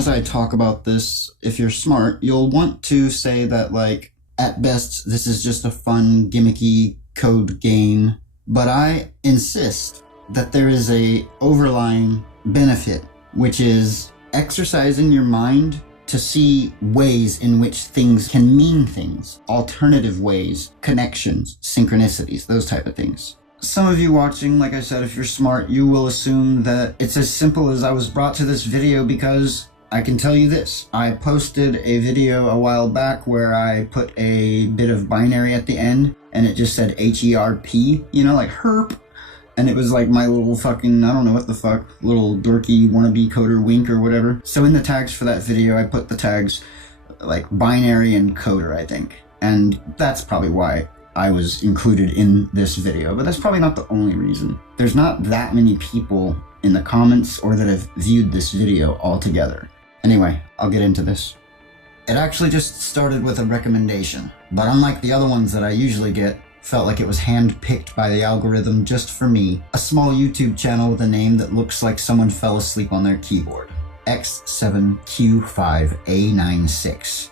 as I talk about this, if you're smart, you'll want to say that, like, at best, this is just a fun, gimmicky code game. But I insist that there is a overlying benefit, which is exercising your mind to see ways in which things can mean things, alternative ways, connections, synchronicities, those type of things. Some of you watching, like I said, if you're smart, you will assume that it's as simple as I was brought to this video because I can tell you this. I posted a video a while back where I put a bit of binary at the end and it just said HERP, you know, like herp. And it was like my little fucking, I don't know what the fuck, little dorky wannabe coder wink or whatever. So in the tags for that video, I put the tags like binary and coder, I think. And that's probably why I was included in this video, but that's probably not the only reason. There's not that many people in the comments or that have viewed this video altogether. Anyway, I'll get into this. It actually just started with a recommendation, but unlike the other ones that I usually get, felt like it was hand-picked by the algorithm just for me. A small YouTube channel with a name that looks like someone fell asleep on their keyboard. X7Q5A96.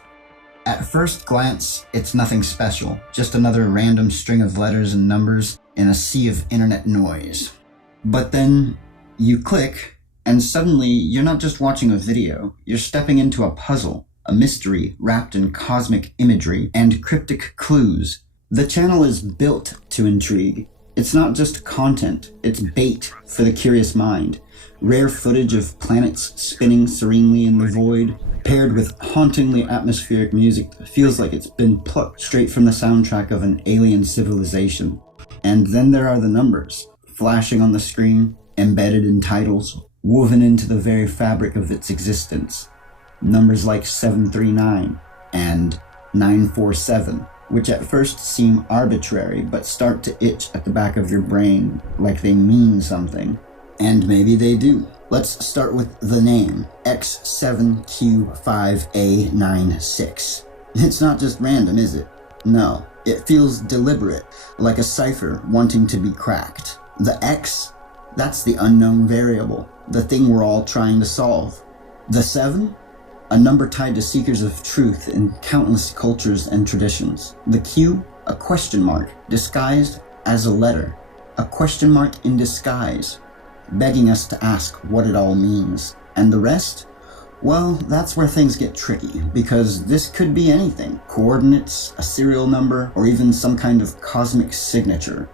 At first glance, it's nothing special, just another random string of letters and numbers in a sea of internet noise. But then you click, and suddenly you're not just watching a video, you're stepping into a puzzle, a mystery wrapped in cosmic imagery and cryptic clues. The channel is built to intrigue. It's not just content, it's bait for the curious mind. Rare footage of planets spinning serenely in the void, paired with hauntingly atmospheric music that feels like it's been plucked straight from the soundtrack of an alien civilization. And then there are the numbers, flashing on the screen, embedded in titles, woven into the very fabric of its existence. Numbers like 739 and 947, which at first seem arbitrary but start to itch at the back of your brain like they mean something. And maybe they do. Let's start with the name, X7Q5A96. It's not just random, is it? No, it feels deliberate, like a cipher wanting to be cracked. The X, that's the unknown variable, the thing we're all trying to solve. The 7? A number tied to seekers of truth in countless cultures and traditions. The Q? A question mark, disguised as a letter. A question mark in disguise, begging us to ask what it all means. And the rest? Well, that's where things get tricky, because this could be anything. Coordinates, a serial number, or even some kind of cosmic signature.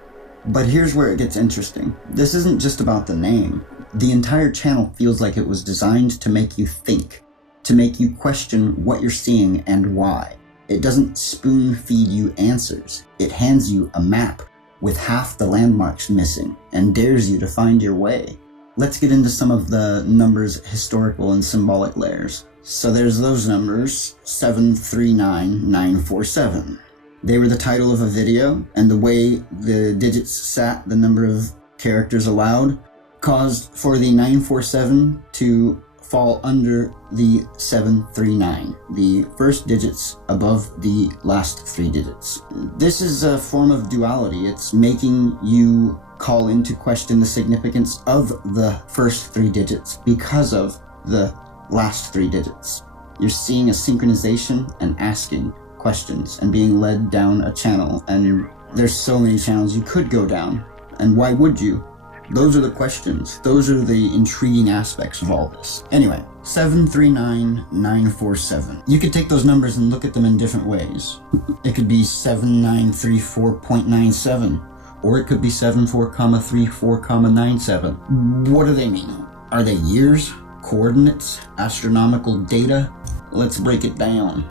But here's where it gets interesting. This isn't just about the name. The entire channel feels like it was designed to make you think, to make you question what you're seeing and why. It doesn't spoon-feed you answers. It hands you a map with half the landmarks missing and dares you to find your way. Let's get into some of the numbers' historical and symbolic layers. So there's those numbers, 739947. They were the title of a video, and the way the digits sat, the number of characters allowed, caused for the 947 to fall under the 739, the first digits above the last three digits. This is a form of duality. It's making you call into question the significance of the first three digits because of the last three digits. You're seeing a synchronization and asking questions and being led down a channel, and there's so many channels you could go down, and why would you? Those are the questions. Those are the intriguing aspects of all this. Anyway, 739947. You could take those numbers and look at them in different ways. It could be 7934.97, or it could be 74,34,97. What do they mean? Are they years, coordinates, astronomical data? Let's break it down.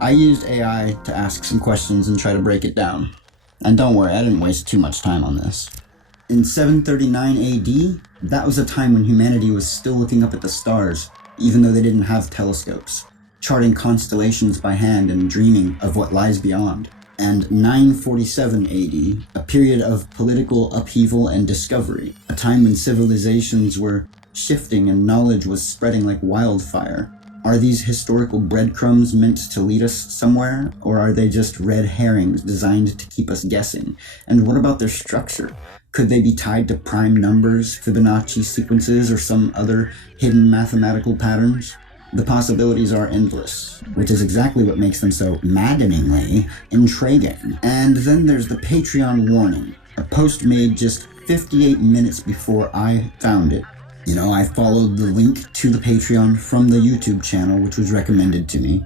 I used AI to ask some questions and try to break it down. And don't worry, I didn't waste too much time on this. In 739 AD, that was a time when humanity was still looking up at the stars, even though they didn't have telescopes, charting constellations by hand and dreaming of what lies beyond. And 947 AD, a period of political upheaval and discovery, a time when civilizations were shifting and knowledge was spreading like wildfire. Are these historical breadcrumbs meant to lead us somewhere, or are they just red herrings designed to keep us guessing? And what about their structure? Could they be tied to prime numbers, Fibonacci sequences, or some other hidden mathematical patterns? The possibilities are endless, which is exactly what makes them so maddeningly intriguing. And then there's the Patreon warning, a post made just 58 minutes before I found it. You know, I followed the link to the Patreon from the YouTube channel, which was recommended to me.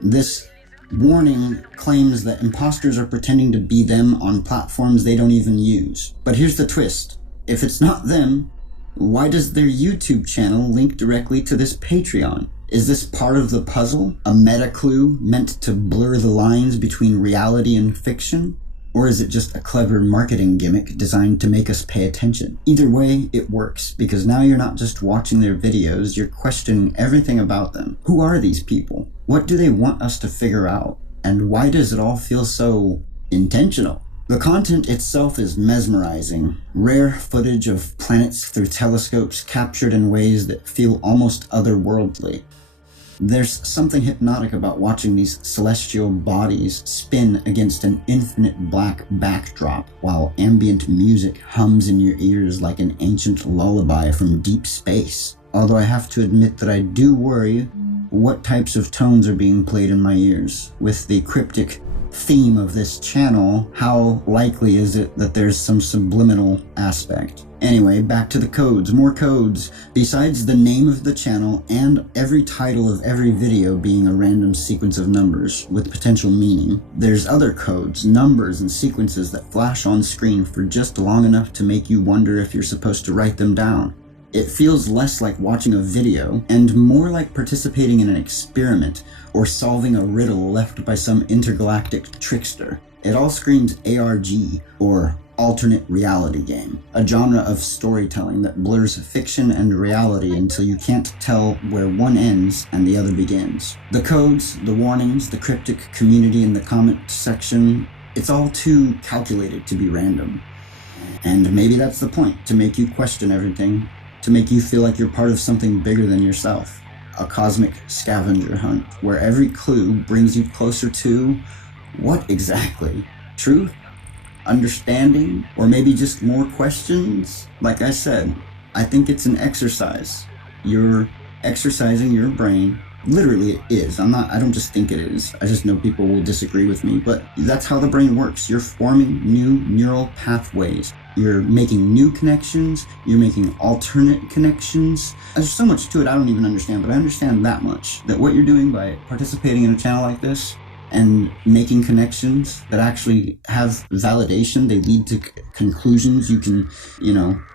This warning claims that imposters are pretending to be them on platforms they don't even use. But here's the twist. If it's not them, why does their YouTube channel link directly to this Patreon? Is this part of the puzzle? A meta clue meant to blur the lines between reality and fiction? Or is it just a clever marketing gimmick designed to make us pay attention? Either way, it works, because now you're not just watching their videos, you're questioning everything about them. Who are these people? What do they want us to figure out? And why does it all feel so intentional? The content itself is mesmerizing. Rare footage of planets through telescopes captured in ways that feel almost otherworldly. There's something hypnotic about watching these celestial bodies spin against an infinite black backdrop while ambient music hums in your ears like an ancient lullaby from deep space. Although I have to admit that I do worry what types of tones are being played in my ears. With the cryptic theme of this channel, how likely is it that there's some subliminal aspect? Anyway, back to the codes. More codes. Besides the name of the channel and every title of every video being a random sequence of numbers with potential meaning, there's other codes, numbers, and sequences that flash on screen for just long enough to make you wonder if you're supposed to write them down. It feels less like watching a video and more like participating in an experiment or solving a riddle left by some intergalactic trickster. It all screams ARG, or alternate reality game, a genre of storytelling that blurs fiction and reality until you can't tell where one ends and the other begins. The codes, the warnings, the cryptic community in the comment section, it's all too calculated to be random. And maybe that's the point, to make you question everything, to make you feel like you're part of something bigger than yourself. A cosmic scavenger hunt, where every clue brings you closer to what exactly? Truth? Understanding? Or maybe just more questions? Like I said, I think it's an exercise. You're exercising your brain. Literally it is. I don't just think it is. I just know people will disagree with me, but that's how the brain works. You're forming new neural pathways. You're making new connections. You're making alternate connections. There's so much to it I don't even understand, but I understand that much. That what you're doing by participating in a channel like this and making connections that actually have validation, they lead to conclusions you can,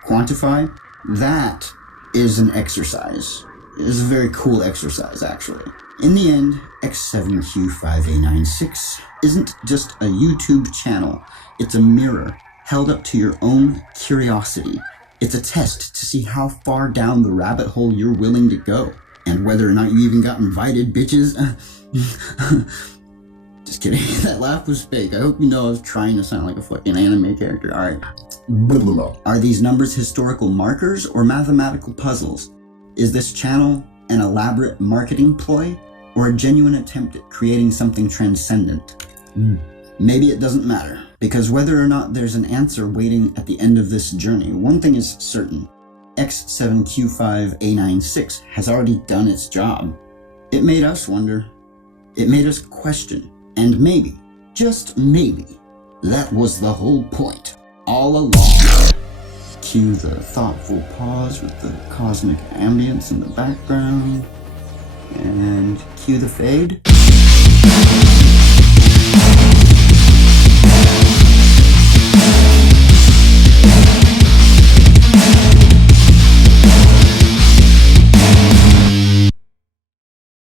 quantify, that is an exercise. It is a very cool exercise, actually. In the end, X7Q5A96 isn't just a YouTube channel. It's a mirror held up to your own curiosity. It's a test to see how far down the rabbit hole you're willing to go, and whether or not you even got invited, bitches. Just kidding. That laugh was fake. I hope you know I was trying to sound like a fucking anime character. Alright. Are these numbers historical markers or mathematical puzzles? Is this channel an elaborate marketing ploy or a genuine attempt at creating something transcendent? Maybe it doesn't matter, because whether or not there's an answer waiting at the end of this journey, one thing is certain. X7Q5A96 has already done its job. It made us wonder. It made us question. And maybe, just maybe, that was the whole point all along. Cue the thoughtful pause with the cosmic ambience in the background. And cue the fade.